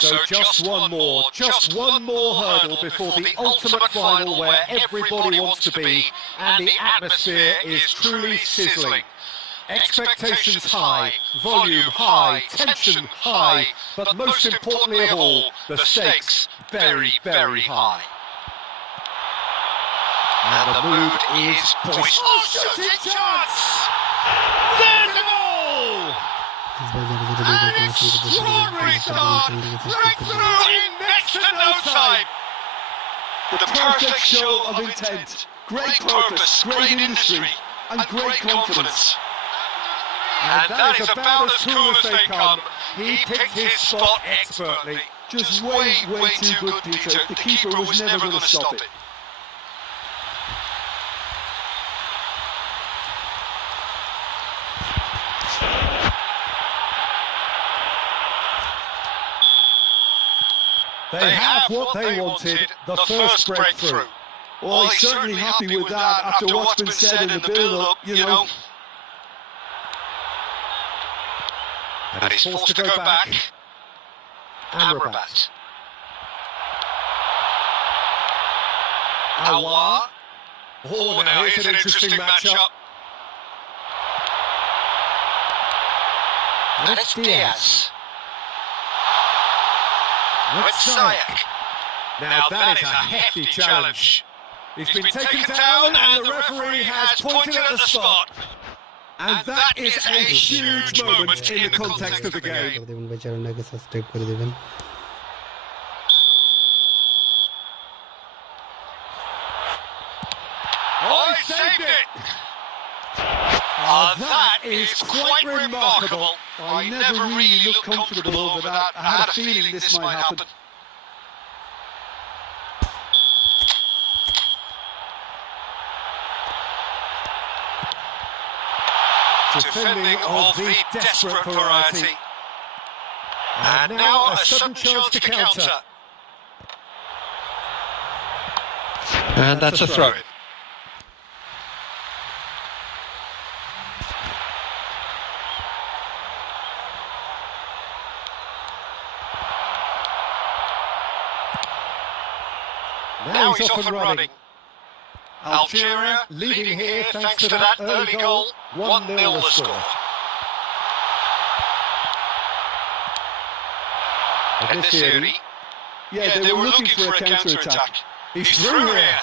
So just one more hurdle before the ultimate final where everybody wants to be and the atmosphere is truly sizzling. Expectations high, volume high, tension high, but most importantly of all, the stakes very, very high. And the mood is boisterous. Oh, shooting chance! There's a goal! An extraordinary start, breakthrough in next to no time. The perfect show of intent, great purpose, great industry, and great confidence. And that is about as cool as they come. He picked his spot expertly. Just way too good, Peter. The keeper was never going to stop it. They have what they wanted, the first breakthrough. Well, he's certainly happy with that after what's been said in the build-up, you know. And he's forced to go back. Amrabat. Awa. Oh, now here's an interesting matchup. And it's Diaz. With Sayak. Now that is a hefty challenge. He's been taken down and the referee has pointed at the spot. And that is a huge moment in the context of the game. Oh, he saved it! That is quite remarkable. I never really looked comfortable over that. I had a feeling this might happen. Defending of the desperate variety. And now a sudden chance to counter. And that's a throw-in. Now he's off and running. Algeria leading here thanks to that early goal. 1-0 the score. And this area, they were looking for a counter-attack. He's through here.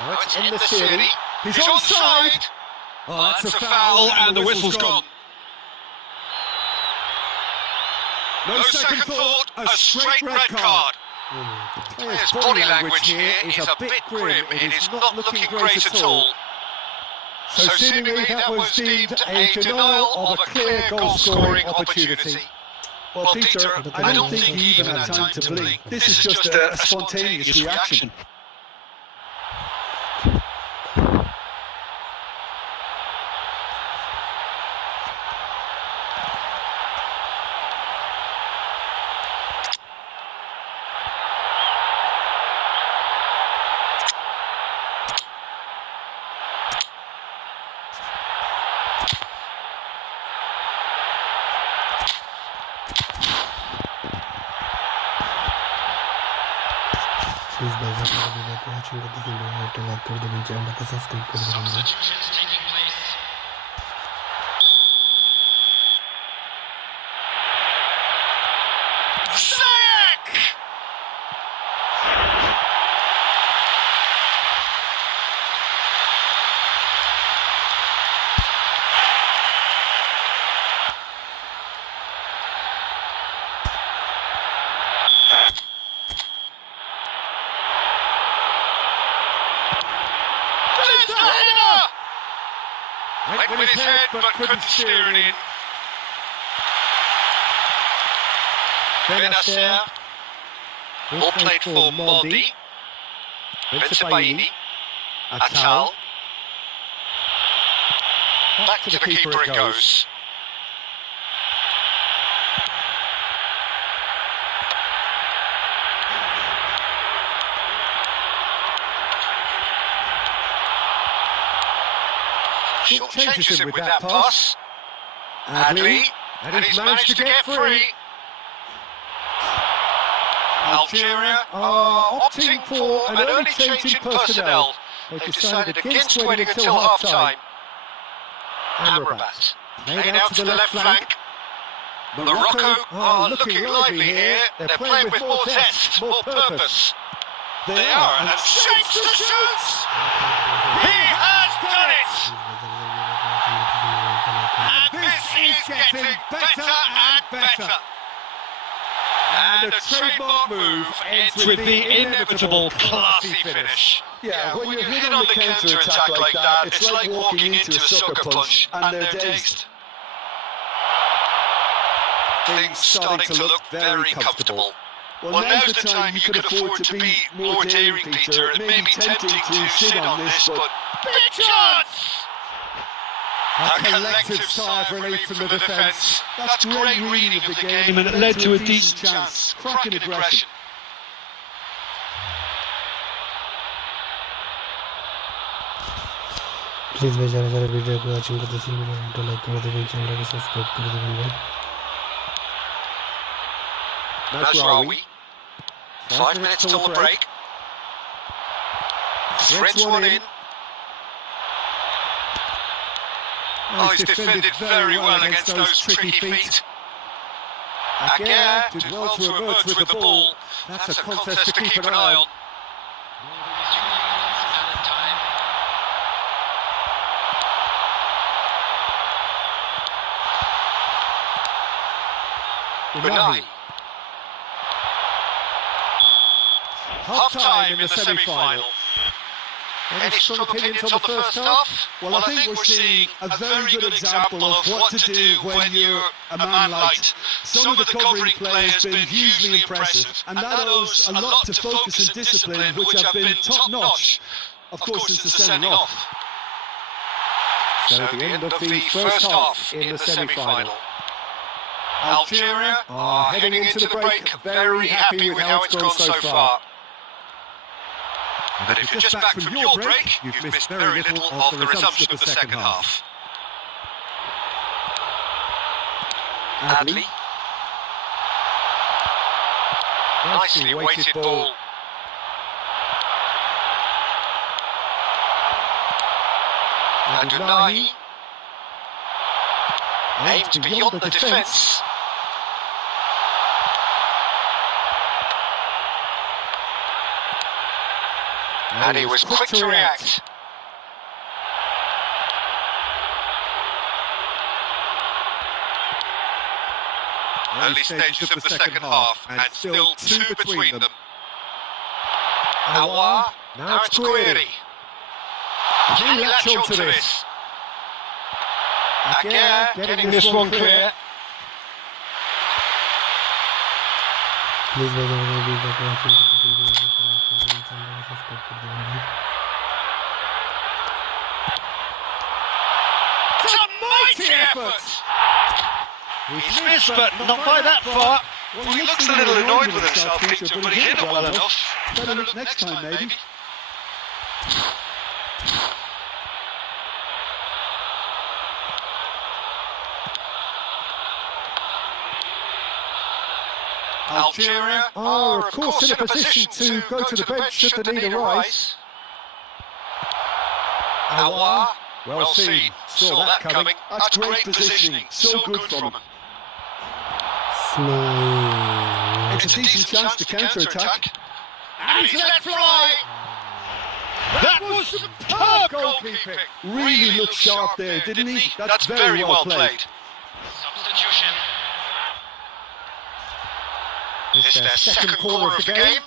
Oh, it's in the city. He's onside. Oh, that's a foul and the whistle's gone. No second thought, a straight red card. The player's body language here is a bit grim. It is not looking great at all. So seemingly that was deemed a denial of a clear goal-scoring opportunity. Well, Peter, I don't think he even had time to blink. This is just a spontaneous reaction. Please guys, if you like watching this video, hit like कर देना channel को subscribe कर देना। Went with his head but couldn't steer it in. Benacer. All played for Mondi. Bensebaini. Atal. Back to the keeper it goes. Short changes him with that pass. Adley, and he's managed to get free. Algeria are opting for an early change in personnel. They've decided against waiting until half-time. Amrabat, played out to the left flank. Morocco are looking lively here. They're playing with more zest, more purpose. They are, and shapes to shoot! He has done it! And this is getting better and better. And a trademark move ends with the inevitable classy finish. Yeah, when you hit on the counter-attack like that, it's like walking into a sucker punch and they're dazed. Things starting to look very comfortable. Well, now's the time you could afford to be more daring, Peter. It may be tempting to sit on this, but big chance! A collective sigh of relief from the defence. That's great reading of the game, and it led to a decent chance. Cracking aggression. Please भाई ज़रा ज़रा video को watching करते हैं video को like कर दें channel को सब्सक्राइब कर दें भाई Nasraoui. 5 minutes till the break. Threads one in. Oh, he's defended very well against those tricky feet. Aguirre did well to emerge with the ball. That's a contest to keep an eye on. Benahi. Half-time in the semi-final. Any strong opinions on the first half? Well, I think we're seeing a very good example of what to do when you're a man light. Some of the covering play has been hugely impressive, and that owes a lot to focus and discipline, which have been top-notch, of course, since the sending off. So the end of the first half in the semi-final. Algeria are heading into the break very happy with how it's gone so far. But if you're just back from your break, you've missed very little of the resumption of the second half. Adli. Nicely weighted ball. And Unahi aims beyond the defence. And he was quick to react. Early stages of the second half, and still 2 between them. Aouar, now it's Guiri. Can he latch on to this? Aguirre getting this one clear. Please भाई ज़रा video को watching करते हैं video को like कर दें channel को subscribe कर दें भाई It's a mighty effort! He's missed, but not by that far. Well, he looks a little annoyed with himself, Peter, but he hit it well enough. Better look next time, maybe. Algeria are, of course, in a position to go to the bench should they need a rise. Aouar, well seen, saw that coming. That's great positioning, so good from him. Smile It's a decent chance to counter-attack. And he's let fly! That was superb goalkeeping! Really looked sharp there, didn't he? That's very well played. Substitution. It's their second corner of the game.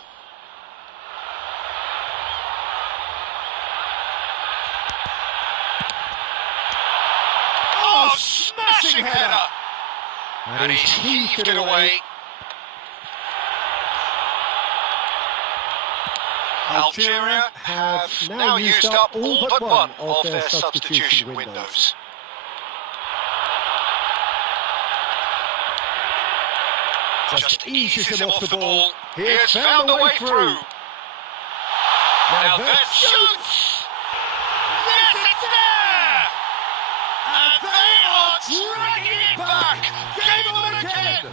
Oh, smashing header! And he's heaved it away. Algeria have now used up all but one of their substitution windows. Just eases him off the ball. He has found the way through. Now that shoots! Yes, it's there! And they are dragging it back! Game on again!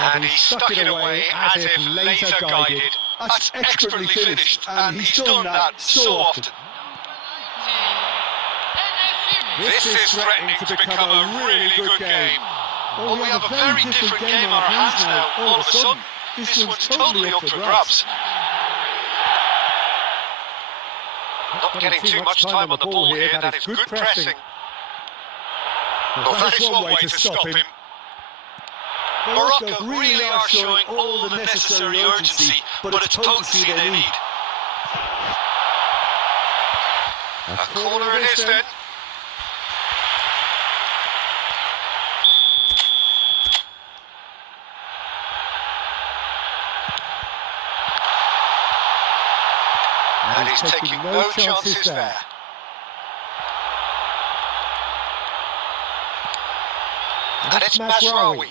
And he stuck it away as if laser guided. That's expertly finished, and he's done that so often. This is threatening to become a really good game. Well, we have a very different game on our hands now. All of a sudden, this one's totally up for grabs. Not getting too much time on the ball here. That is good pressing. Well, that is one way to stop him. Morocco really are showing all the necessary urgency, but it's potency they need. A corner it is then. And he's taking no chances there. And it's Mazraoui.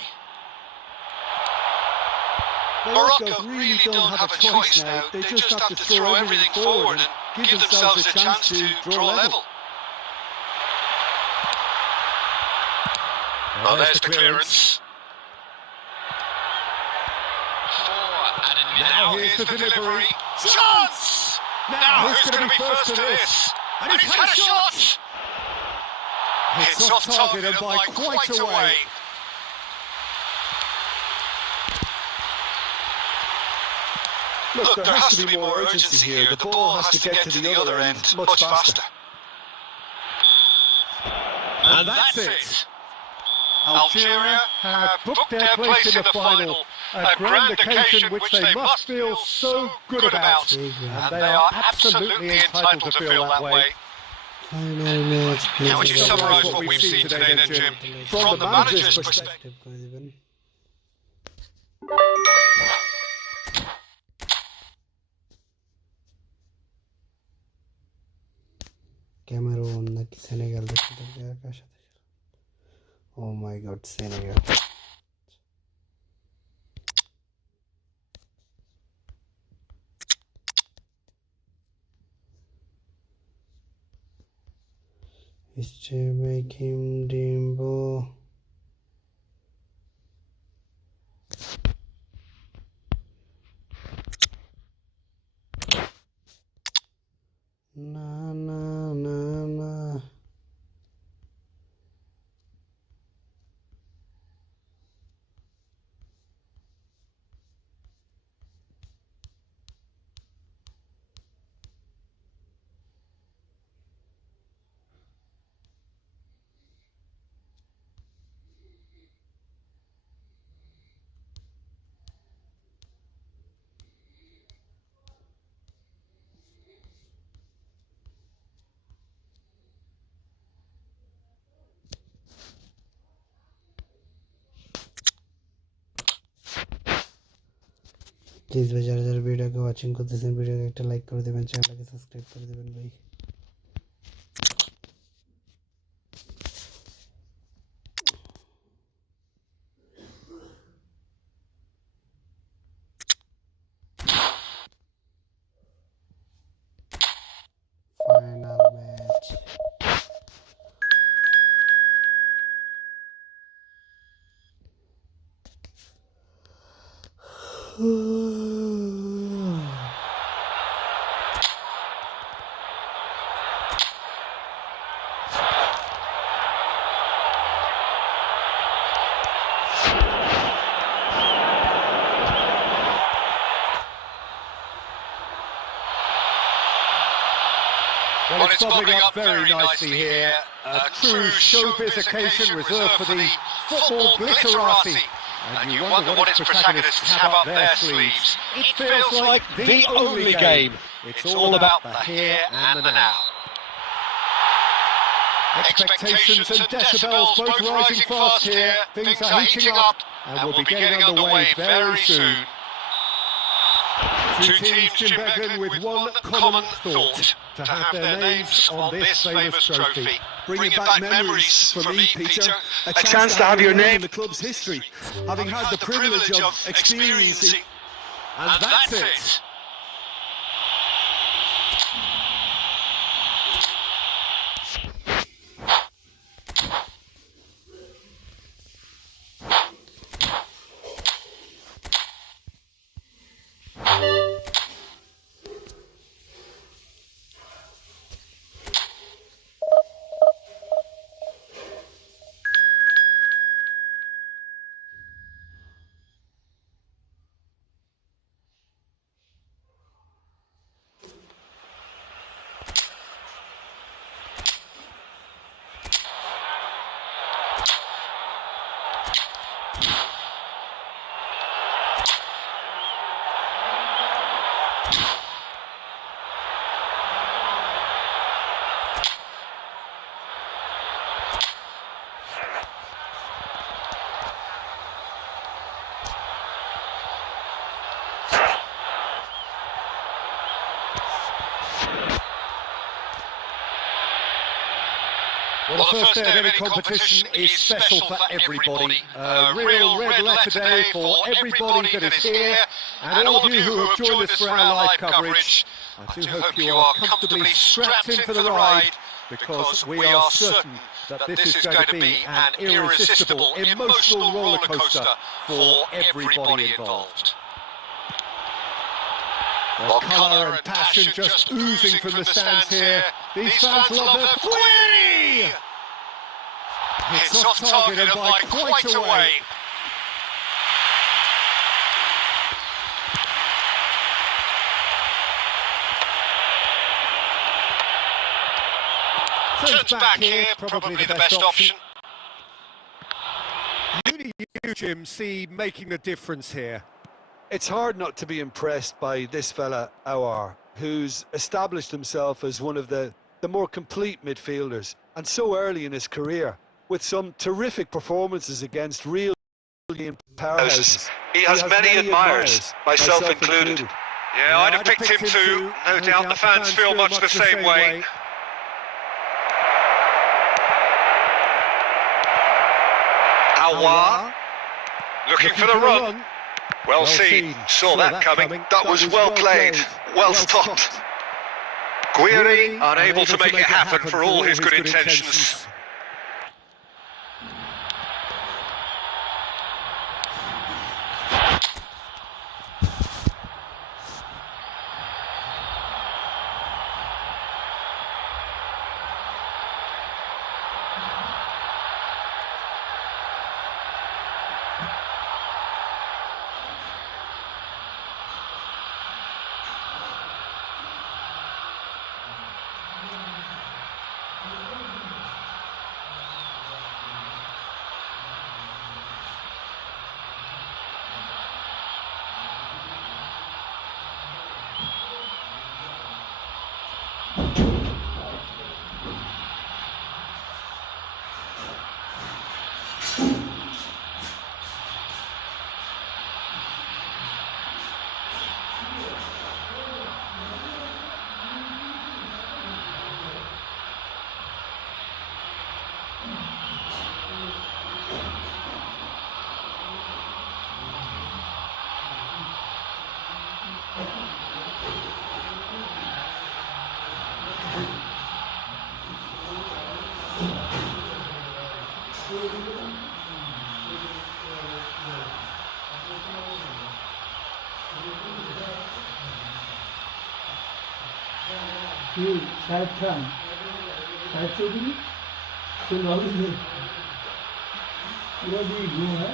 Morocco really don't have a choice now. They just have to throw everything forward and give themselves a chance to draw level. Oh, there's the clearance. Now here's the delivery. Chance! Now who's going to be first to this? And he's had a shot! It's off target and by quite a way. Look, there has to be more urgency here. The ball has to get to the other end much faster. And that's it. Algeria have booked their place in the final. A grand occasion which they must feel so good about. And they are absolutely entitled to feel that way. How would you summarise what we've seen today then, Jim? From the manager's perspective. Cameroon নাকি Senegal দেখতে থাকে কার সাথে ও my God Senegal history making Dimbo na na na na please ভাই যারা যারা ভিডিওকে ওয়াচিং করতেছেন ভিডিওকে একটা লাইক করে দেবেন চ্যানেলটাকে সাবস্ক্রাইব করে দেবেন ভাই final match Well, it's bubbling up very nicely here. A true showbiz occasion reserved for the football glitterati. And you wonder what its protagonists have up their sleeves. It feels like the only game. It's all about the here and the now. Expectations and decibels both rising fast here. Things are heating up and we'll be getting underway very soon. Two teams, Jim Beglin, with one common thought: to have their names on this famous trophy. Bringing back memories for me, Peter. A chance to have your name in the club's history, having had the privilege of experiencing. And that's it. Well, the first day of any competition is special for everybody. Real red letter day for everybody that is here, and all of you who have joined us for our live coverage. I do hope you are comfortably strapped in for the ride, because we are certain that this is going to be an irresistible, emotional roller coaster for everybody involved. Well, colour and passion just oozing from the stands here. These fans love their footy! It's off target and by quite a way. Turns back here, probably the best option. Who do you, Jim, see making the difference here? It's hard not to be impressed by this fella, Aouar, who's established himself as one of the more complete midfielders, and so early in his career, with some terrific performances against real powerhouses. He has many admirers, myself included. Yeah, I'd have picked him too. No doubt the fans feel much the same way. Aouar, looking for the run. Well seen, saw that coming. That was well played, well stopped. Guiri unable to make it happen for all his good intentions. Shahid Khan, Shahid Chaudhary, Sulawesi, पूरा भी घूम है.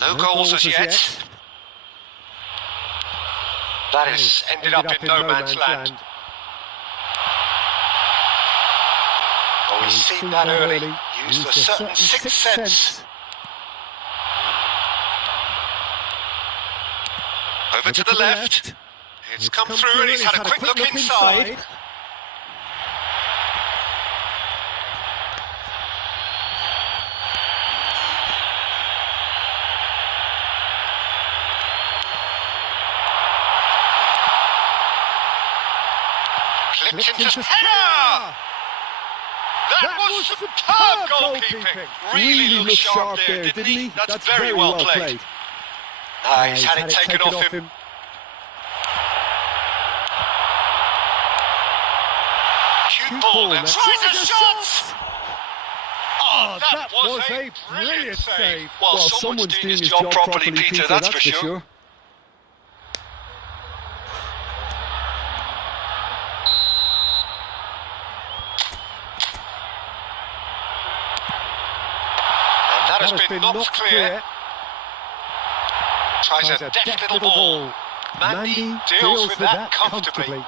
No goals as yet. That has ended up in no man's land. Oh, he's seen that early. Used a certain sixth sense. Over to the left. It's come through and he's had a quick look inside. Clinton's header! That was superb goalkeeping. Really looked sharp there, didn't he? That's very well played. He's had it taken off him. Cute ball, then tries a shot! Oh, that was a brilliant save. Well, someone's doing his job properly, Peter, that's for sure. That has been knocked clear. Tries a deft little ball. Mandy deals with that comfortably.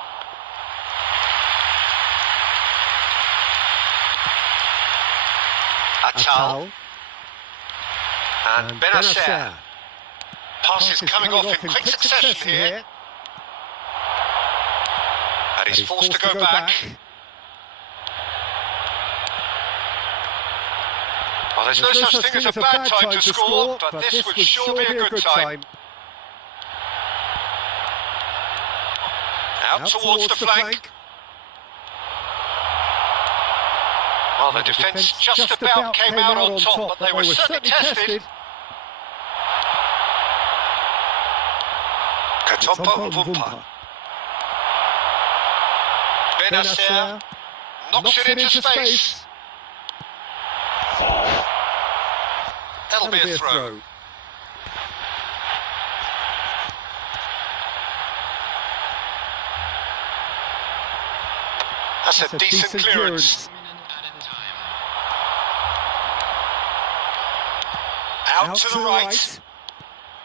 Atal. And Benacer. Pass is coming off in quick succession here. And he's forced to go back. Well, there's no such thing as a bad time to score, but this would sure be a good time. Out towards the flank. Well, the defence just about came out on top, but they were certainly tested. Katompa Mvumpa. Benacer knocks it into space. That'll be a throw. That's a decent clearance. Out to the right.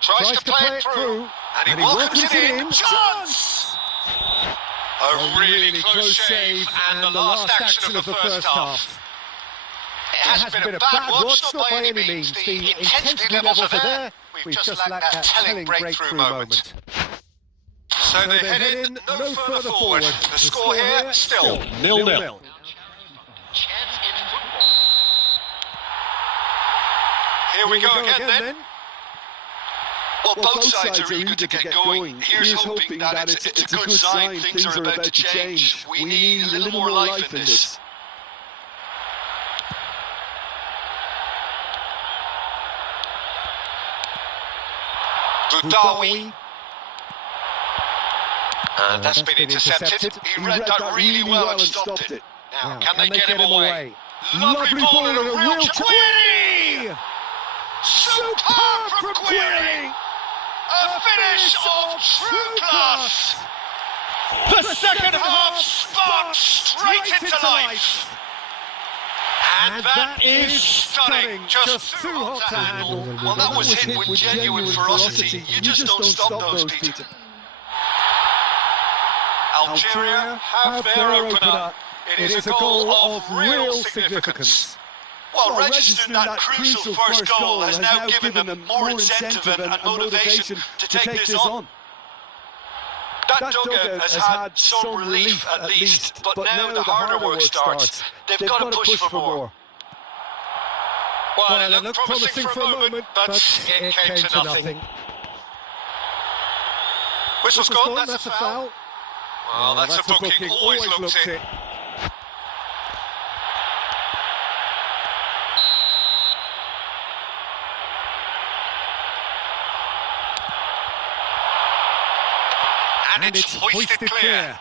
Tries to play it through. And he welcomes it in. Chance! A really close save and the last action of the first half. It has been a bad watch, not by any means. The intensity levels are there. We've just lacked that telling breakthrough moment. So they head in no further forward. The score here, still 0-0. Here we go again then. Well, both sides are eager to get going. Here's hoping that it's a good sign. Things are about to change. We need a little more life in this. Budawi. And that's been intercepted. He read that really well and stopped it. Now, can they get him away? Lovely ball and a real Query! Superb from Query! A finish of true class! The second half sparked straight into life! And that is stunning, just too hot to handle. Well, that was hit with genuine ferocity. You just don't stop those, Peter. Algeria have their opener. It is a goal of real significance. Well, registering that crucial first goal has now given them more incentive and motivation to take this on. That dugout has had some relief at least, but now the harder work starts. They've got to push for more. Well, it looked promising for a moment, but it came to nothing. Whistle's gone, that's a foul. Well, that's a booking, always looks it. And it's hoisted clear.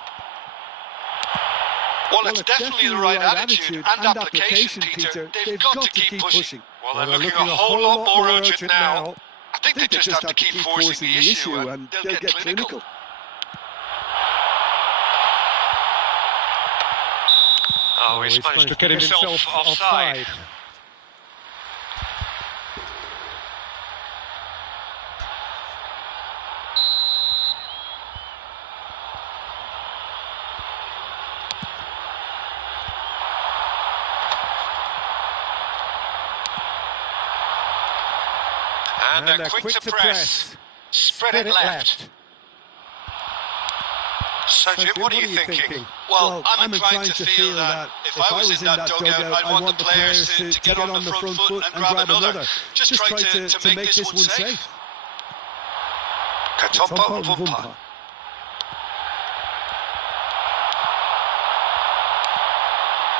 Well, it's definitely the right attitude and application, Peter. They've got to keep pushing. Well, they're looking a whole lot more urgent now. I think they just have to keep forcing the issue and they'll get clinical. Oh, he's managed to get himself offside. And they're quick to press. Spread it left. So, Jim, what are you thinking? Well, I'm inclined to feel that if I was in that dugout, I'd want the players to get on the front foot and grab another. Just try to make this one safe. Katompa Vumpa.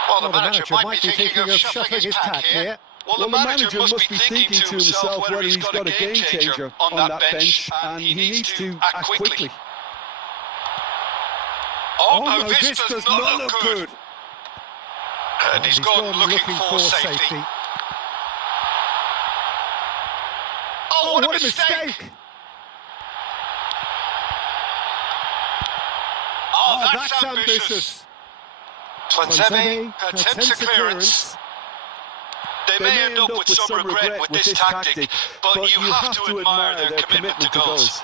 Well, the manager might be thinking of shuffling his pack here. Well, the manager must be thinking to himself whether he's got a game changer on that bench, and he needs to act quickly. Oh no, this does not look good. And he's gone looking for safety. Oh, what a mistake! Oh, that's ambitious. Twanseme attempts a clearance. They may end up with some regret with this tactic, but you have to admire their commitment to goals.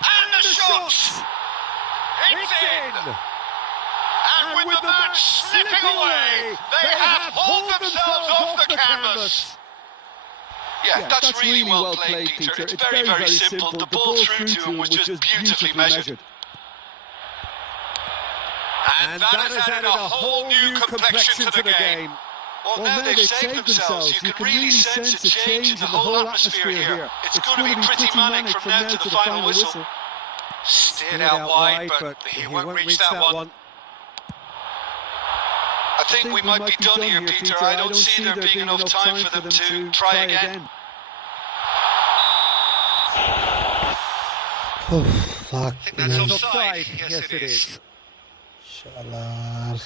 And the shots! It's in! And with the match slipping away, they have hauled themselves off the canvas. Yeah, that's really well played, Peter. It's very, very simple. The ball through to him was just beautifully measured. And that has added a whole new complexion to the game. Well, now they've saved themselves. You can really sense a change in the whole atmosphere here. It's going to be pretty manic from now to the final whistle. Steered out wide, but he won't reach that one. I think we might be done here, Peter. I don't see there being enough time for them to try again. Oh, fuck. I think that's offside. Yes, it is. Shalar.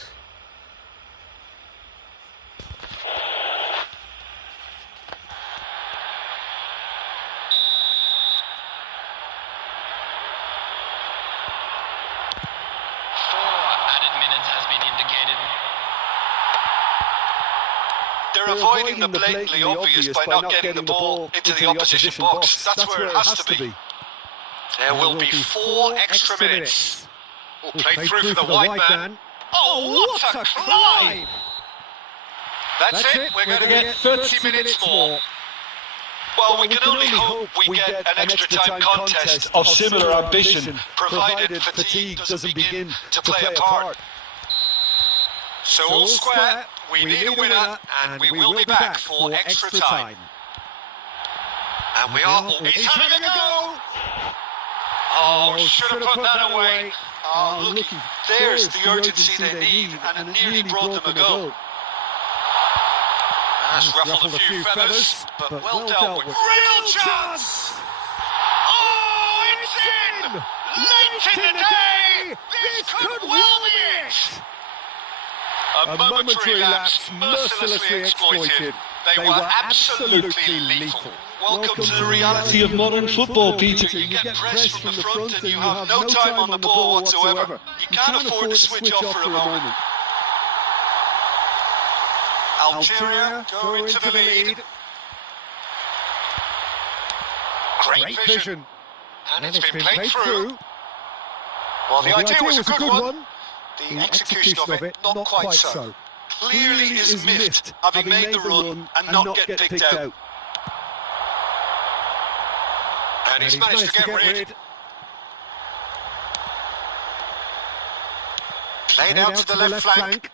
They're avoiding the blatantly obvious by not getting the ball into the opposition box. That's where it has to be. There will be 4 extra minutes. Oh, played through for the white man. Oh, what a climb! That's it. We're going to get 30 minutes more. Well, we can only hope we get an extra time contest of similar ambition, provided fatigue doesn't begin to play a part. So all square, we need a winner, and we will be back for extra time. And we are... He's having a go! Oh, should have put that away. Oh, look, there's the urgency they need, and it nearly brought them a goal. That's ruffled a few feathers, but well dealt with. Real chance! Oh, it's in! Late in the day! This could well be it! A momentary lapse mercilessly exploited. They were absolutely lethal. Welcome to the reality of modern football, Peter. You get pressed from the front and you have no time on the ball whatsoever. You can't afford to switch off for a moment. Algeria go into the lead. Great vision. And it's been played through. Well, the idea was a good one. The execution of it, not quite so. Clearly is miffed, having made the run and not get picked out. And he's managed to get rid. Played out to the left flank.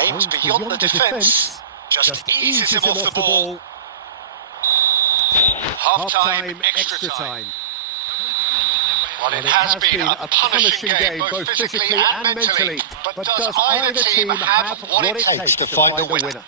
Aims beyond the defence. Just eases him off the ball. Half-time, extra time. Well, it has been a punishing game, both physically and mentally. But does either team have what it takes to find the winner?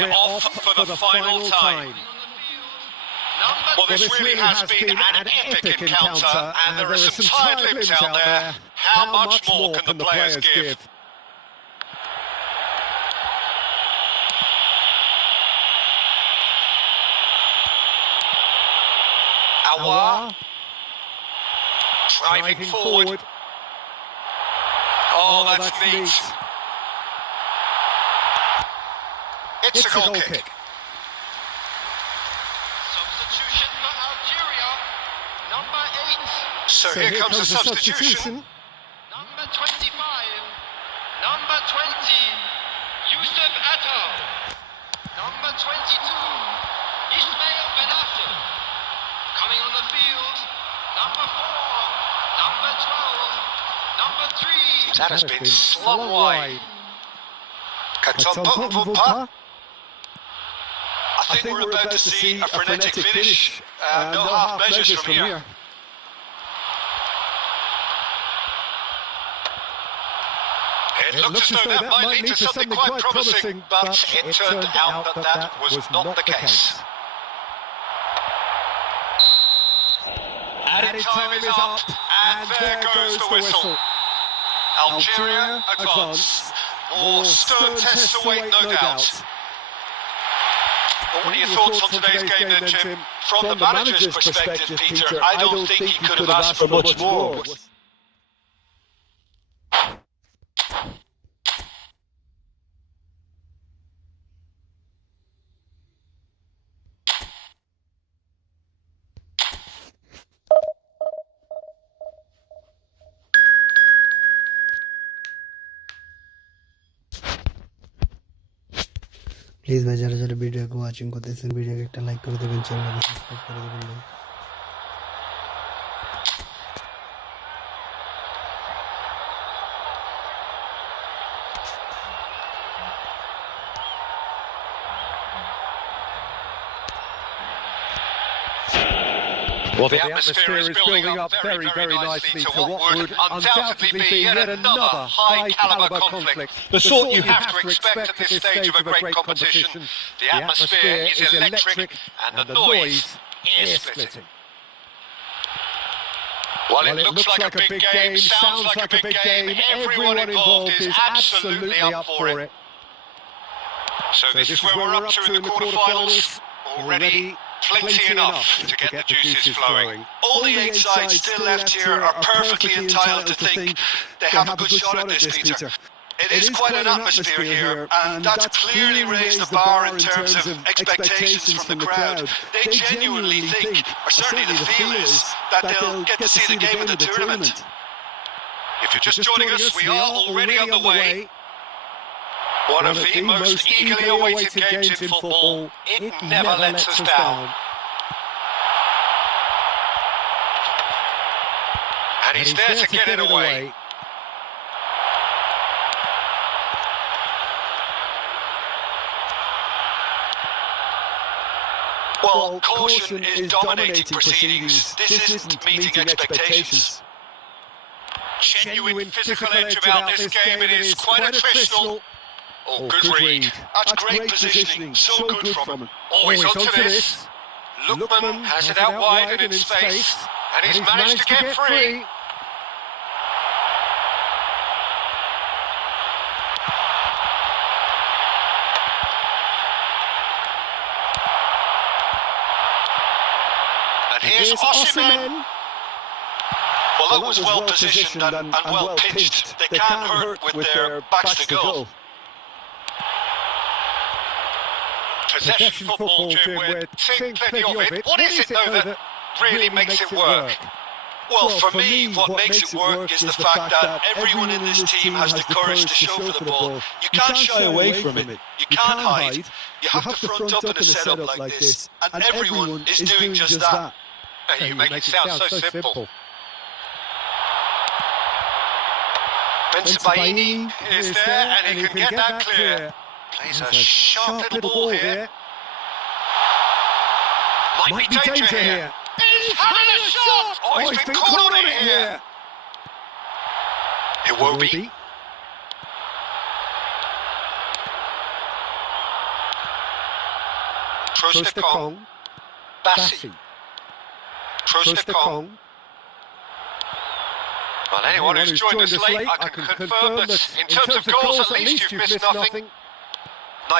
we're off for the final time. Well, this really has been an epic encounter, and there are some tired limbs out there. How much more can the players give? Aouar, driving forward. Oh, that's neat. It's a goal kick. Substitution for Algeria, number 8. So here comes the substitution. Number 25, number 20, Youssef Attar. Number 22, Ismail Benacer. Coming on the field, number 4, number 12, number 3. That has been slung wide. Katombo. I think we're about to see a frenetic finish. No half measures from here. It looks as though that might lead to something quite promising, but it turned out that was not the case. Added time is up, and there goes the whistle. Algeria advance. More stern tests await, no doubt. Well, what are your thoughts on today's game then, Jim? From the manager's perspective, Peter, I don't think he could have asked for much more. Please ভাই যারা যারা ভিডিওকে watching করতেছেন ভিডিওকে একটা like করে দেবেন, চ্যানেলকে সাবস্ক্রাইব করে দেবেন ভাই। Well, the atmosphere is building up very, very nicely to what would undoubtedly be yet another high-caliber conflict. The sort you have to expect at this stage of a great competition. The atmosphere is electric and the noise ear-splitting. Well, it looks like a big game, sounds like a big game. Everyone involved is absolutely up for it. So this is where we're up to in the quarterfinals. Already plenty enough to get the juices flowing. All the 8 sides still left here are perfectly entitled to think they have a good shot at this, Peter. It is quite an atmosphere here, and that's clearly raised the bar in terms of expectations from the crowd. They genuinely think, or certainly the feel is, that they'll get to see the game of the tournament. If you're just joining us, we are already on the way. One of the most eagerly awaited games in football. It never lets us down. And he's there to get it away. Well, caution is dominating proceedings. This isn't meeting expectations. Genuine physical edge about this game. It is quite attritional. Oh, good read. That's great positioning. So good from him. Always onto this. Lookman has it out wide and in space. And he's managed to get free. And here's Osimhen. Well, that was well positioned and well pitched. They can't hurt with their backs to goal. Possession football, Jim, we're seeing plenty of it. What is it, though, that really makes it work? Well, for me, what makes it work is the fact that everyone in this team has the courage to show for the ball. You can't shy away from it. You can't hide. You have to front up in a setup like this. And everyone is doing just that. You make it sound so simple. Bensebaini is there, and he can get that clear. Plays a sharp little ball here. Might be danger here. He's having a shot! Oh, he's been caught on it here. It won't be. Trostekong. Bassi. Trostekong. Well, anyone who's joined us late, I can confirm that in terms of goals, at least you've missed nothing.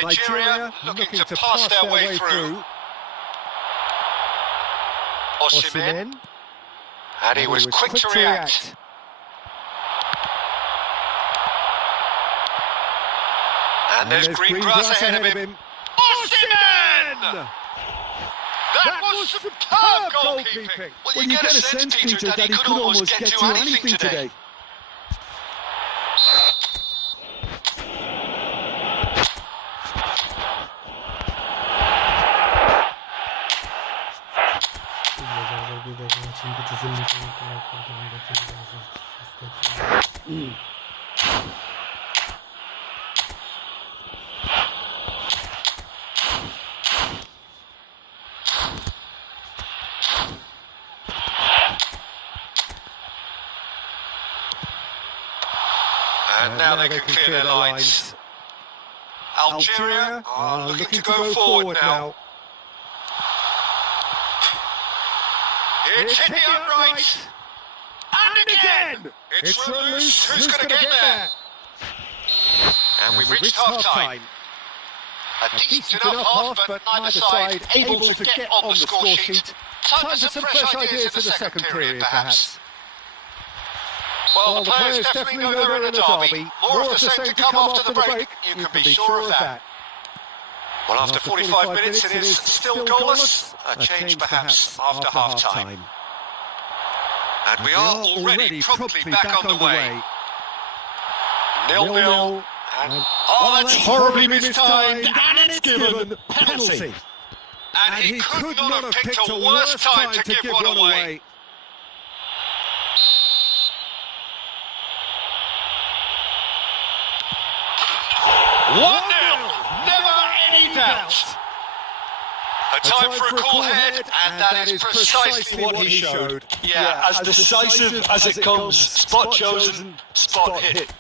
Nigeria looking to pass their way through. Osimhen. And he was quick to react. And there's green grass ahead of him. Osimhen! That was superb goalkeeping. Well, you get a sense, Peter, that he could almost get to anything today. And now they can clear their lines. Algeria are looking to go forward now. It's hit the upright. And again! It's loose. Who's going to get there? And we've reached half-time. A decent enough half, but neither side able to get on the score sheet. Time for some fresh ideas in the second period, perhaps. Well, the players definitely know they're in a derby. More of the same to come after the break, you can be sure of that. Well, after 45 minutes, it is still goalless. A change, perhaps, after half-time. And we are already promptly back on the way. 0-0. And oh, that's horribly mistimed. And it's given penalty. And he could not have picked a worse time to give one away. Never any doubt. A time for a call head, and that is precisely what he showed. Yeah, as decisive as it comes. Spot chosen, spot hit.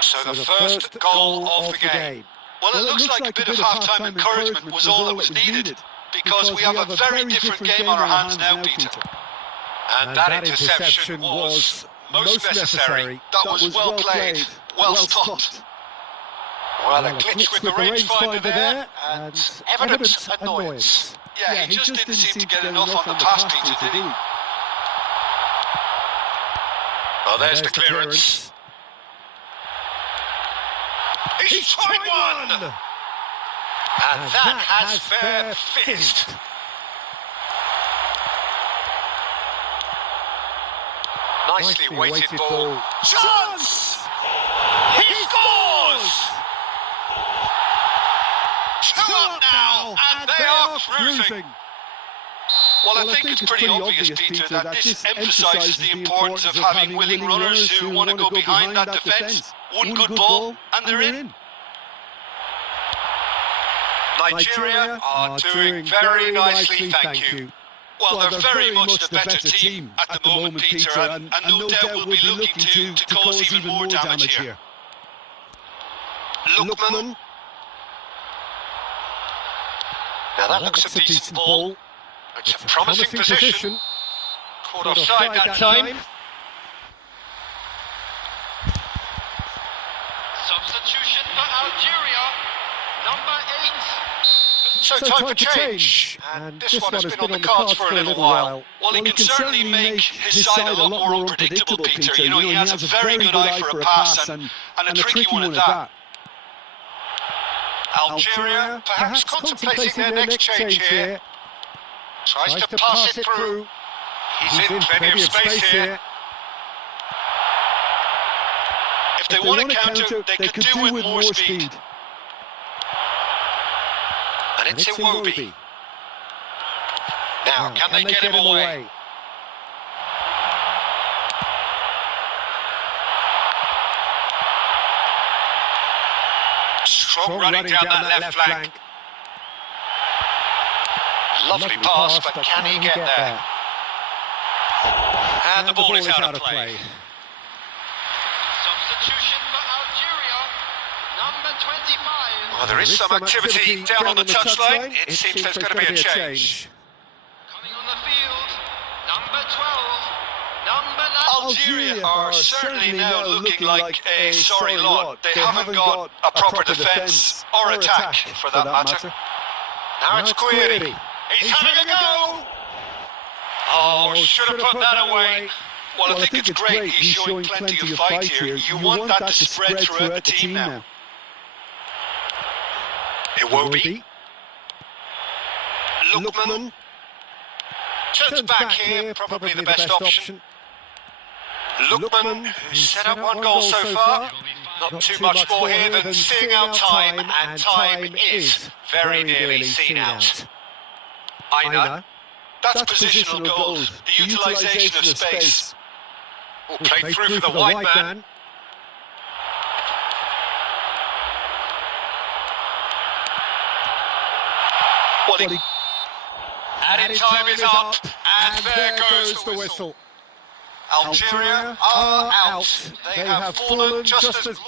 So the first goal of the game. Well, it looks like a bit of half-time encouragement was all that was needed, because we have a very different game on our hands now, Peter. And that interception was most necessary. That was well played, well stopped. Well, a glitch with the rangefinder there, and evident annoyance. Yeah, he just didn't seem to get enough on the pass, Peter, did he? Well, there's the clearance. He's tried one! And that has fair fizzed. Nicely weighted ball. Chance! He scores! 2 up now, and they are cruising. Well, I think it's pretty obvious, Peter, that this emphasises the importance of having willing runners who want to go behind that defence. One good ball, and they're in. Nigeria are doing very nicely, thank you. Well, they're very much the better team at the moment, Peter, and no doubt will be looking to cause even more damage here. Lookman. Now that looks a decent ball. It's a promising position. Caught offside that time. Substitution for Algeria, number 8. So time for change. And this one has been on the cards for a little while. Well, he can certainly make his side a lot more unpredictable, Peter. You know, he has a very good eye for a pass and a tricky one at that. Algeria perhaps contemplating their next change here. Tries to pass it through. He's in plenty of space here. If they want to counter, they could do with more speed. And it's Iwobi. Now, can they get him away? Strong running down that left flank. Lovely pass, but can he get there? And the ball is out of play. Substitution for Algeria. Number 25. Well, there is some activity down on the touchline. It seems there's going to be a change. Coming on the field. Number 12. Number 9. Algeria are certainly now looking like a sorry lot. They haven't got a proper defence or attack, for that matter. Now it's Query. He's having a go! Oh, should have put that away. Well, I think it's great he's showing plenty of fight here. You want that to spread throughout the team now. It will be. Lookman. Turns back here, probably the best option. Lookman, who's set up one goal so far. Not too much more here than seeing out time, and time is very nearly seen out. Aina. That's positional goals, the utilisation of space. Oh, played through for the wide man. Well, added time is up, and there goes the whistle. Algeria are out. They have fallen just as...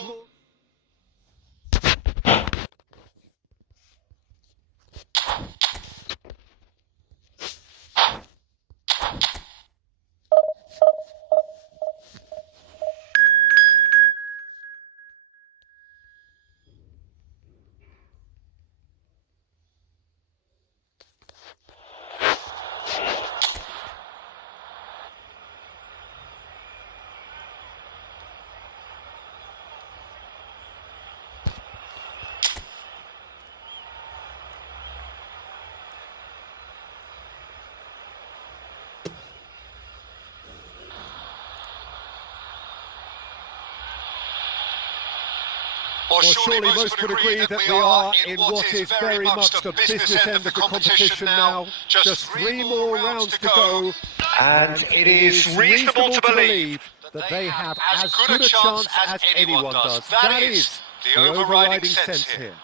Well, surely most would agree that we are in what is very much the business end of the competition now. Just 3 more rounds to go, and it is reasonable to believe that they have as good a chance as anyone does. That is the overriding sense here.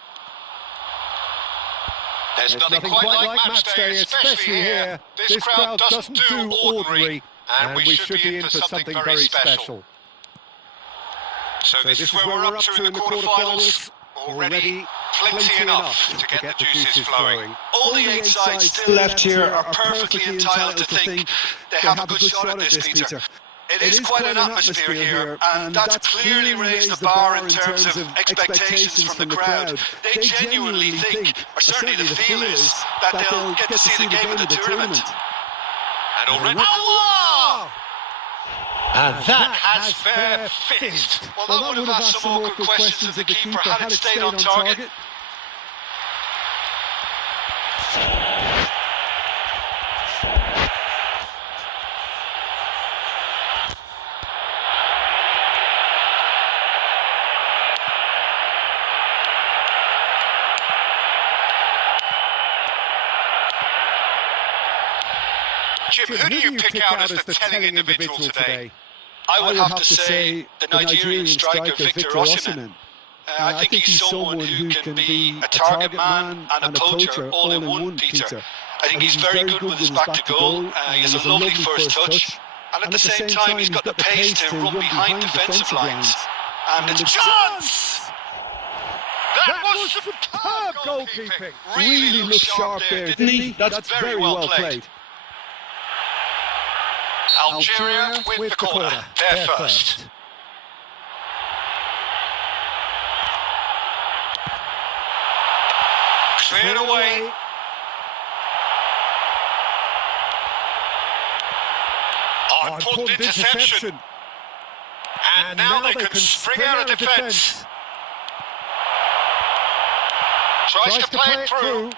There's nothing quite like match day, especially here. This crowd doesn't do ordinary, and we should be in for something very special. So this is where we're up to in the quarterfinals. Already plenty enough to get the juices flowing. All the 8 sides still left here are perfectly entitled to think they have a good shot at this, Peter. It is quite an atmosphere here, and that's clearly raised the bar in terms of expectations from the crowd. They genuinely think, or certainly the feel is, that they'll get to see the game of the tournament. And already... And that has fair fizzed. Well, that would have asked some awkward questions of the keeper had it stayed on target. Jim, who do you pick out as the telling individual today? I would have to say the Nigerian striker Victor Osimhen. I think he's someone who can be a target man and a poacher all in one, Peter. I think he's very good with his back to goal. He has a lovely first touch. And at the same time, he's got the pace to run behind defensive lines. And it's a chance! That was superb goalkeeping. Really looked sharp there, didn't he? That's very well played. Algeria with the corner. They're first. Cleared away. Important interception. And now they can spring out of defence. Tries to play it through.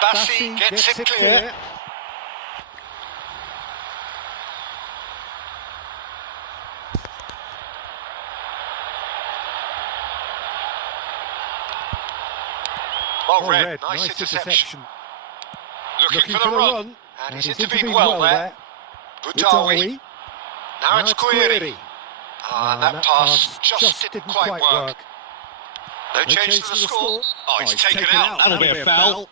Bassi gets it clear. Well read, nice interception. Looking for the run, and he's intervened well there. Boutaoui. Now it's Query. And that pass just didn't quite work. No change to the score. Oh, he's taken out. That'll be a foul.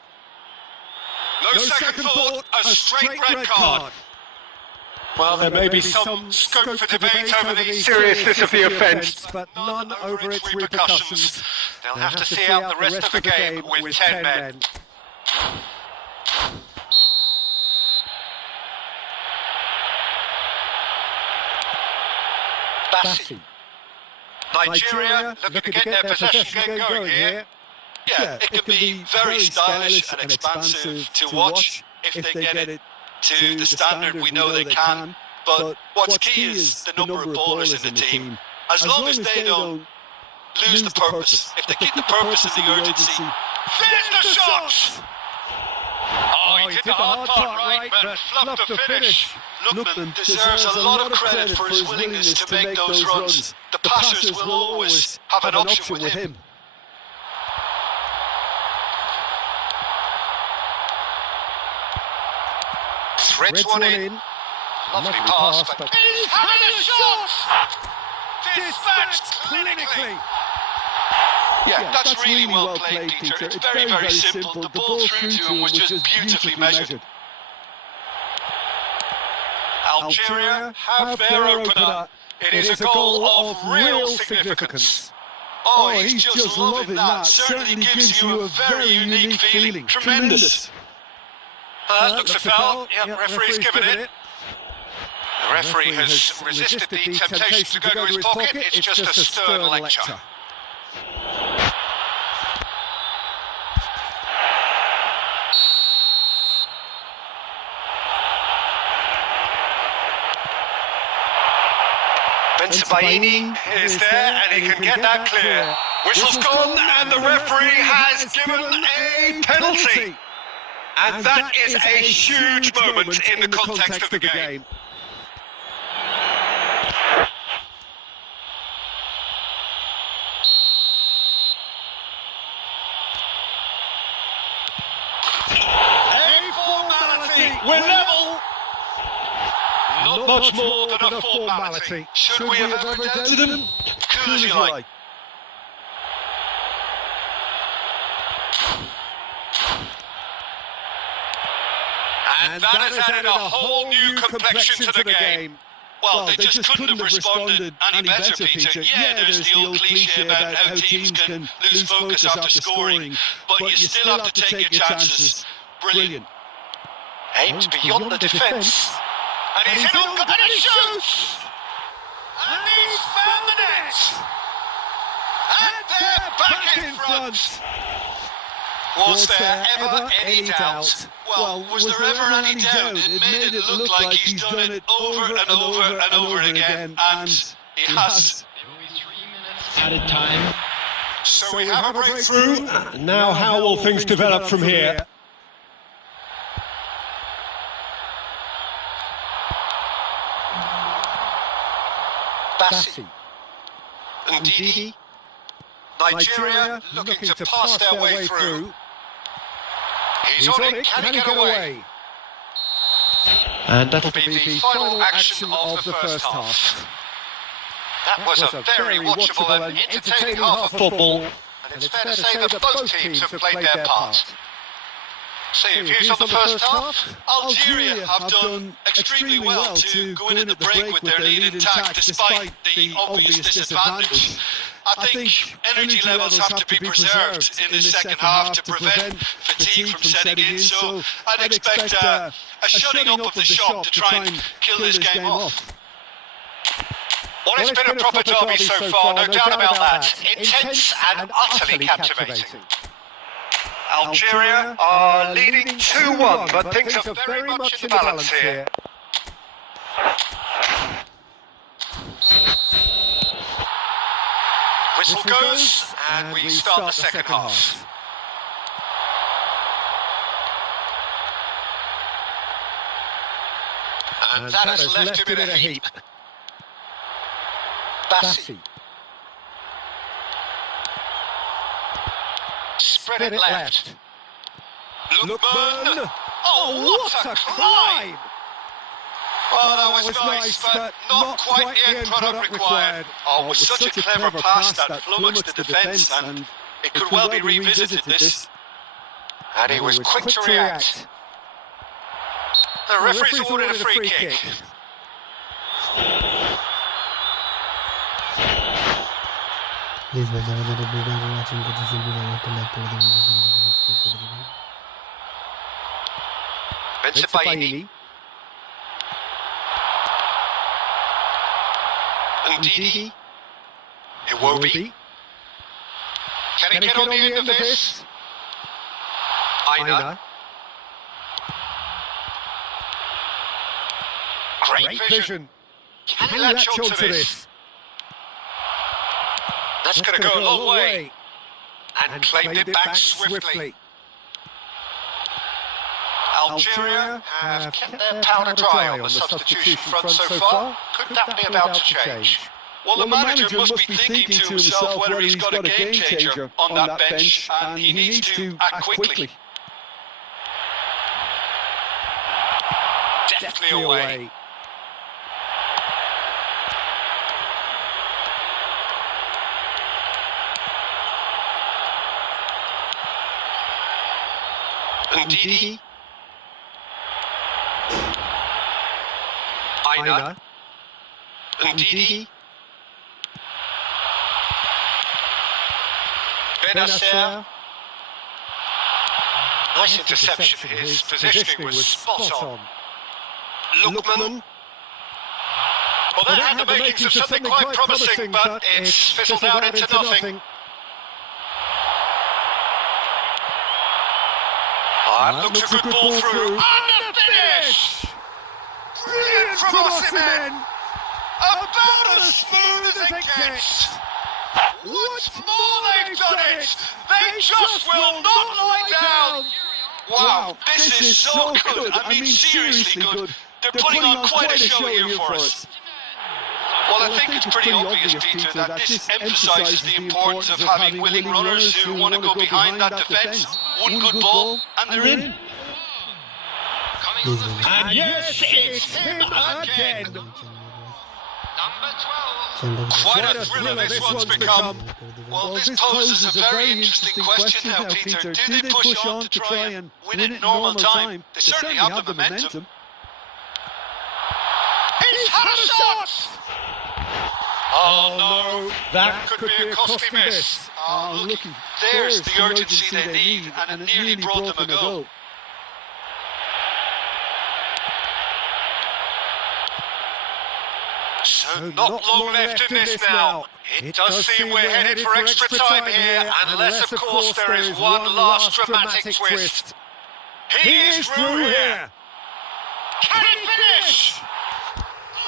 No second thought, a straight red card. Well, there may be some scope for debate over the seriousness of the offence, but none over its repercussions. They'll have to see out the rest of the game with 10 men. Bassi. Nigeria looking to get their possession game going here. Yeah, it can be very stylish and expansive to watch if they get it to the standard we know they can. But what's key is the number of ballers in the team. As long as they don't lose the purpose, if they keep the purpose and the urgency. There's the shot! Oh, he did the hard part right, but fluffed the finish. Lookman deserves a lot of credit for his willingness to make those runs. The passers will always have an option with him. Threads one in. Lovely pass, but he's having a shot! Dispatched clinically. Yeah, that's really well played, Peter. It's very, very simple. The ball through to him was just beautifully measured. Algeria have their opener. It is a goal of real significance. Oh, he's just loving that. Certainly gives you a very unique feeling. Tremendous. Looks a foul. Yeah, the referee's given it. The referee has resisted the temptation to go to his pocket. It's just a stern lecture. Bensabaini is there and he can get that clear. Whistle's gone and the referee has given a penalty. And that is a huge moment in the context of the game. A formality. We're level. Not much more than a formality. Should we have ever doubted him? Cool as you like. And that has added a whole new complexion to the game. Well, they just couldn't have responded any better, Peter. Yeah, there's the old cliche about how teams can lose focus after scoring, but you still have to take your chances. Brilliant. Aims beyond the defence. And he's hit up, and he shoots! And he's found the net! And they're back in front! Was there ever any doubt? Well, was there ever any doubt? It made it look like he's done it over and over and over again, and he has. Added time. So we have a breakthrough. Now how will things develop from here? Bassi. Ndidi. Nigeria looking to pass their way through. He's on it, can he get away? And that'll Be the final action of the first half. That was a very watchable and entertaining half of football. And it's fair to say that both teams have played their part. So your views on the first half? Algeria have done extremely well to go in at the break with their lead intact despite the obvious disadvantage. I think energy levels have to be preserved in the second half to prevent fatigue from setting in, so I'd expect a shutting up of the shop to try and kill this game off. Well, it's been a proper derby so far, no doubt about that. Intense and utterly captivating. Algeria are leading 2-1, but things are very much in the balance here. Whistle goes, and we start the second half. And that has left him in a heap. Bassi. Spread it left. Lookman. Oh, what a climb! Oh, that was nice, but not quite the end product required. Oh, it was such a clever pass that flummoxed the defence, and it could well be revisited, this. And he was quick to react. The referee's ordered a free kick. Please ভাই যারা যারা video watching করতেছেন video একটা like করে দিবেন, subscribe করে দিবেন। Bensebaini. Ndidi. Iwobi. Can he get on the end of this? Aina. Great vision. Can he latch onto this? That's going to go a long way. And claimed it back swiftly. Algeria have kept their powder dry on the substitution front so far. Could that be about to change? Well, the manager must be thinking to himself whether he's got a game changer on that bench, and he needs to act quickly. Definitely away. Ndidi. Aina. Ndidi. Benacer. Nice interception. His positioning was spot on. Lukman. Well, that had the makings of something quite promising, but it's fizzled out into nothing. Looks a good ball through. And the finish! Brilliant from Osimhen! About as smooth as it gets! Once more they've done it! They just will not lie down! Wow, this is so good. I mean, seriously good. They're putting on quite a show here for us. Well, I think it's pretty obvious, Peter, that this emphasises the importance of having willing runners who want to go behind that defence. One good ball, and they're in. And yes, it's him again. Number 12. Quite a thriller this one's become. Well, this poses a very interesting question now, Peter. Do they push on to try and win it in normal time? They certainly have the momentum. He's had a shot! Oh no, that could be a costly miss. Oh, look, there's the urgency they need, and it nearly brought them a goal. So not long left in this now. It does seem we're headed for extra time here, unless of course there is one last dramatic twist. He is through here. Can he finish?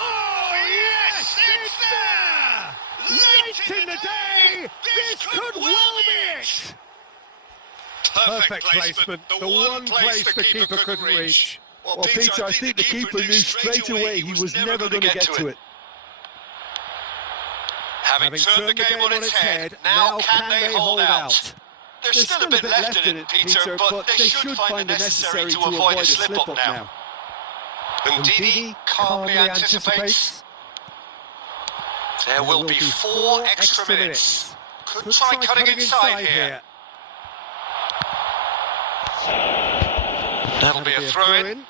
Oh yes, it's there! Late in the day, this could well be it! Perfect placement, the one place the keeper couldn't reach. Well, Peter, I think the keeper knew straight away he was never going to get to it. Having turned the game on its head, now can they hold out? There's still a bit left in it, Peter, but they should find it necessary to avoid a slip-up now. Ndidi calmly anticipates. There will be 4 extra minutes. Could try cutting inside here. That'll be a throw-in.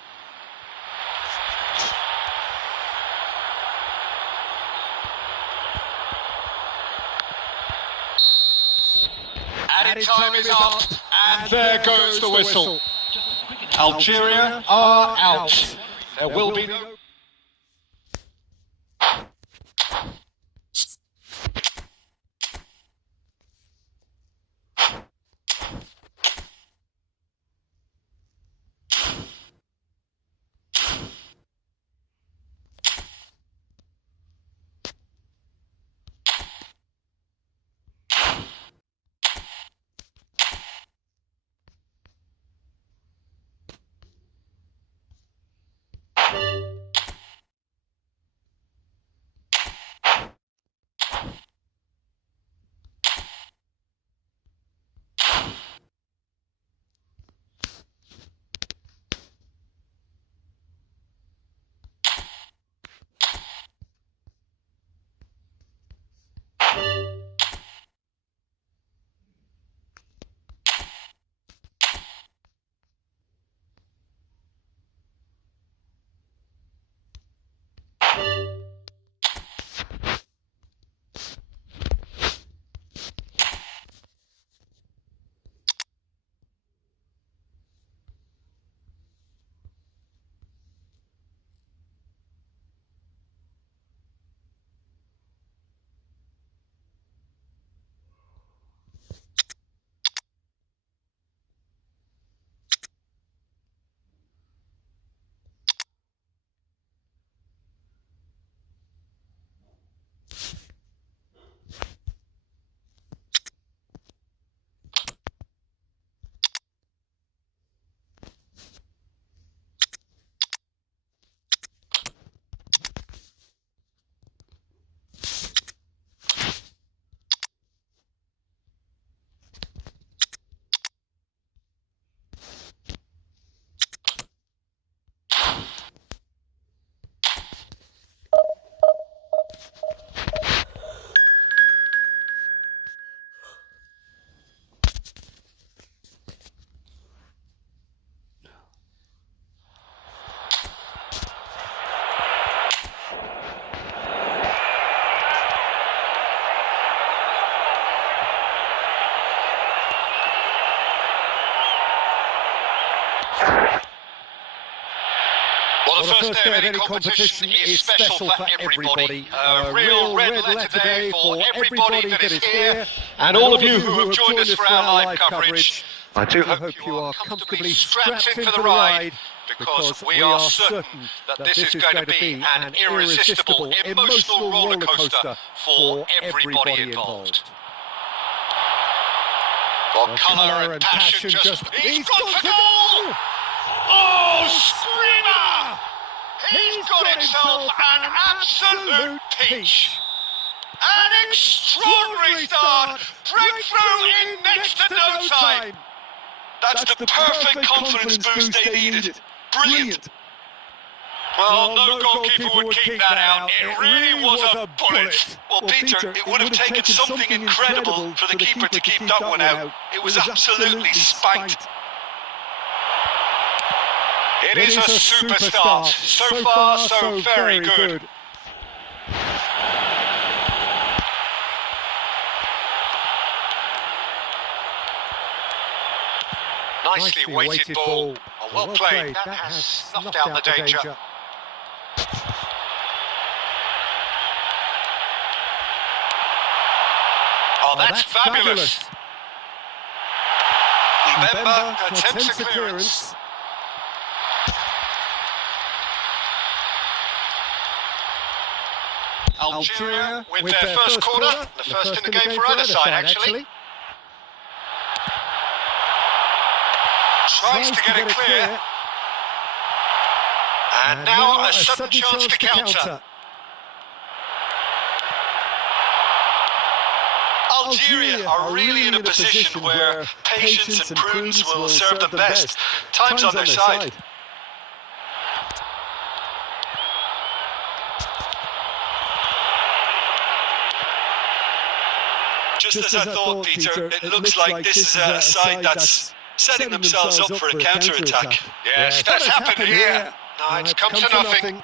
Added time is up, and There goes the whistle. Algeria are out. There will be no... Well, the first day of any competition is special for everybody. A real red letter day for everybody that is here, and all of you who have joined us for our live coverage. I do hope you are comfortably strapped in for the ride, because we are certain that this is going to be an irresistible, emotional roller coaster for everybody involved. For colour and passion, he's gone for goal! Oh, screamer! He's got himself an absolute peach. An extraordinary start. Breakthrough in next to no time. That's the perfect confidence boost they needed. Brilliant. Well, no goalkeeper would keep that out. It really was a bullet. Well, Peter, it would have taken something incredible for the keeper to keep that one out. It was absolutely spanked. It is a superstar. So far, so very good. Nicely weighted ball. Oh, well played. That has snuffed out the danger. Oh, that's fabulous. Mbemba attempts a clearance. Algeria with their first corner, the first in the game for either side actually. Tries to get it clear. And now a sudden chance to counter. Algeria are really in a position where patience and prudence will serve them best. Time's on their side. Just as I thought, Peter, it looks like this is a side that's setting themselves up for a counter-attack. Yes, that's happened here. No, it's come to nothing.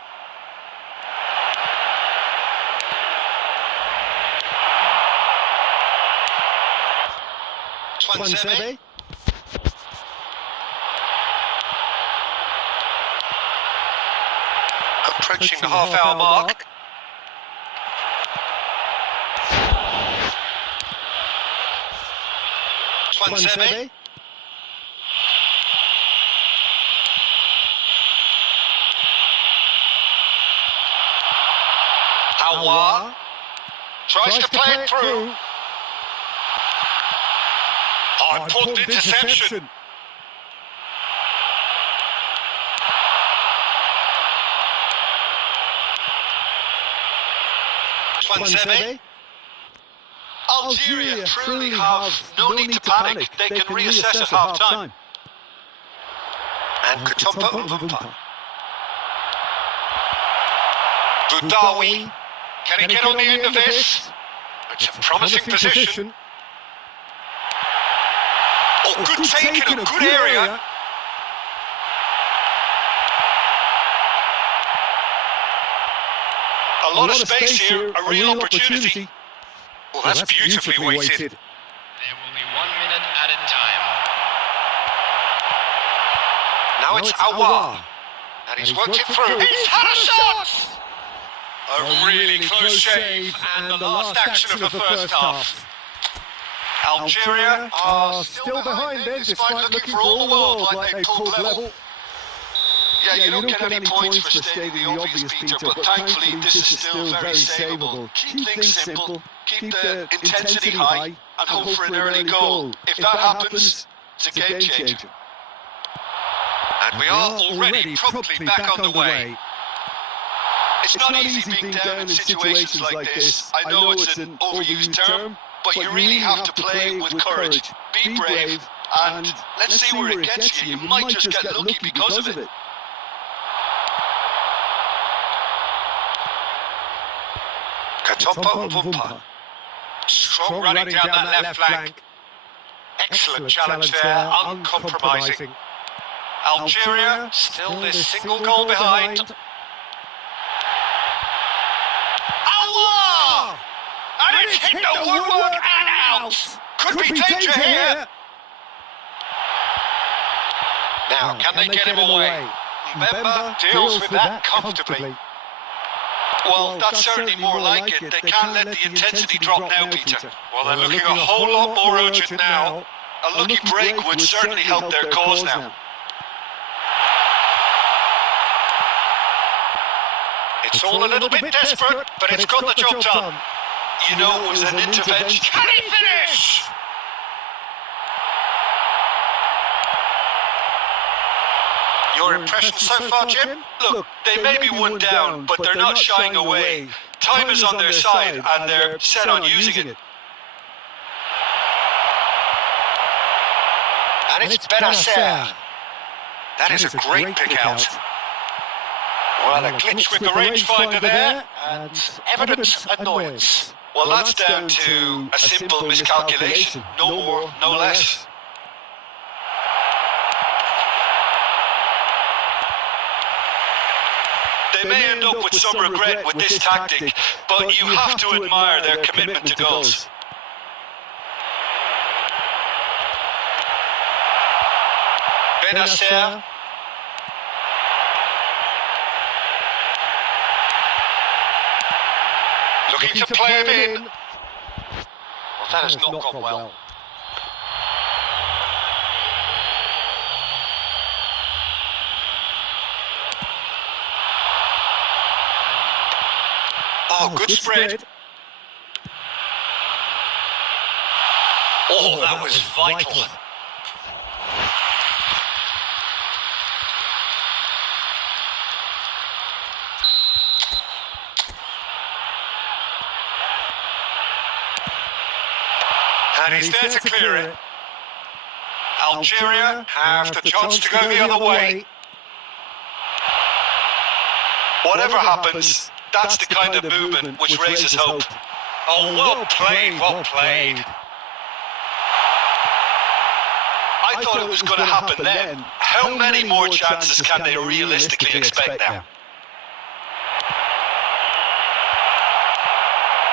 Twansebe. Approaching the half-hour mark. Twansebe. Aouar tries to play it through. Oh, important interception. Twansebe. Algeria truly have no need to panic. They can reassess at half-time. And Katompa Mvumpa. Boudaoui. Can he get on the end of this? It's a promising position. Oh, good take in a good area. A lot of space here, a real opportunity. Well, that's beautifully weighted. There will be 1 minute added time. Now it's Aouar. And he's worked it through. He's had a shot! A really close shave and the last action of the first half. Algeria are still behind then, despite looking for all the world like they pulled level. Yeah, you don't get any points for stating the obvious, Peter, but thankfully this is still very savable. Keep things simple, keep the intensity high, and hope for an early goal. If that happens, it's a game changer. And we are already promptly back on the way. It's not easy being down in situations like this. I know it's an overused term, but you really have to play with courage. Be brave, and let's see where it gets you. You might just get lucky because of it. Katompa Mvumpa. Strong running down that left flank. Excellent challenge there, uncompromising. Algeria still this single goal behind. Aouar! And it's hit the woodwork and out! Could be danger here! Now, can they get him away? Mbemba deals with that comfortably. Well, that's certainly more like it. They can't let the intensity drop now, Peter. Well, they're looking a whole lot more urgent now. A lucky break would certainly help their cause now. It's all a little bit desperate, but it's got the job done. You know, it was an intervention. Can he finish? Your impression so far, Jim? Look, they may be one down, but they're not shying away. Time is on their side, and they're set on using it. And it's Benacer. That is a great pick out. Well, a glitch with the rangefinder there, and evident annoyance. Well, that's down to a simple miscalculation. No more, no less. They may end up with some regret with this tactic, but you have to admire their commitment to goals. Benacer. Looking to play him in. Well, that has not gone well. Oh, good spread. Oh, that was vital. And he's there to clear it. Algeria have the chance to go the other way. Whatever happens, that's the kind of movement which raises hope. Oh, well played, well played. I thought it was going to happen then. How many more chances can they realistically expect now?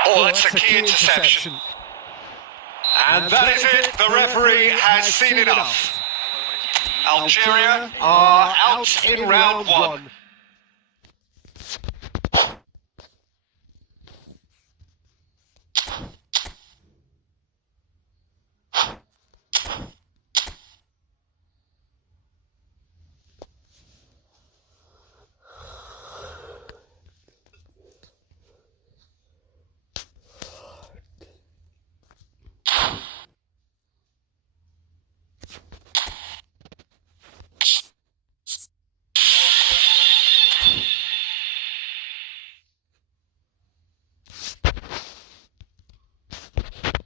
Oh, that's a key interception. And that is it. The referee has seen enough. Algeria are out in round one.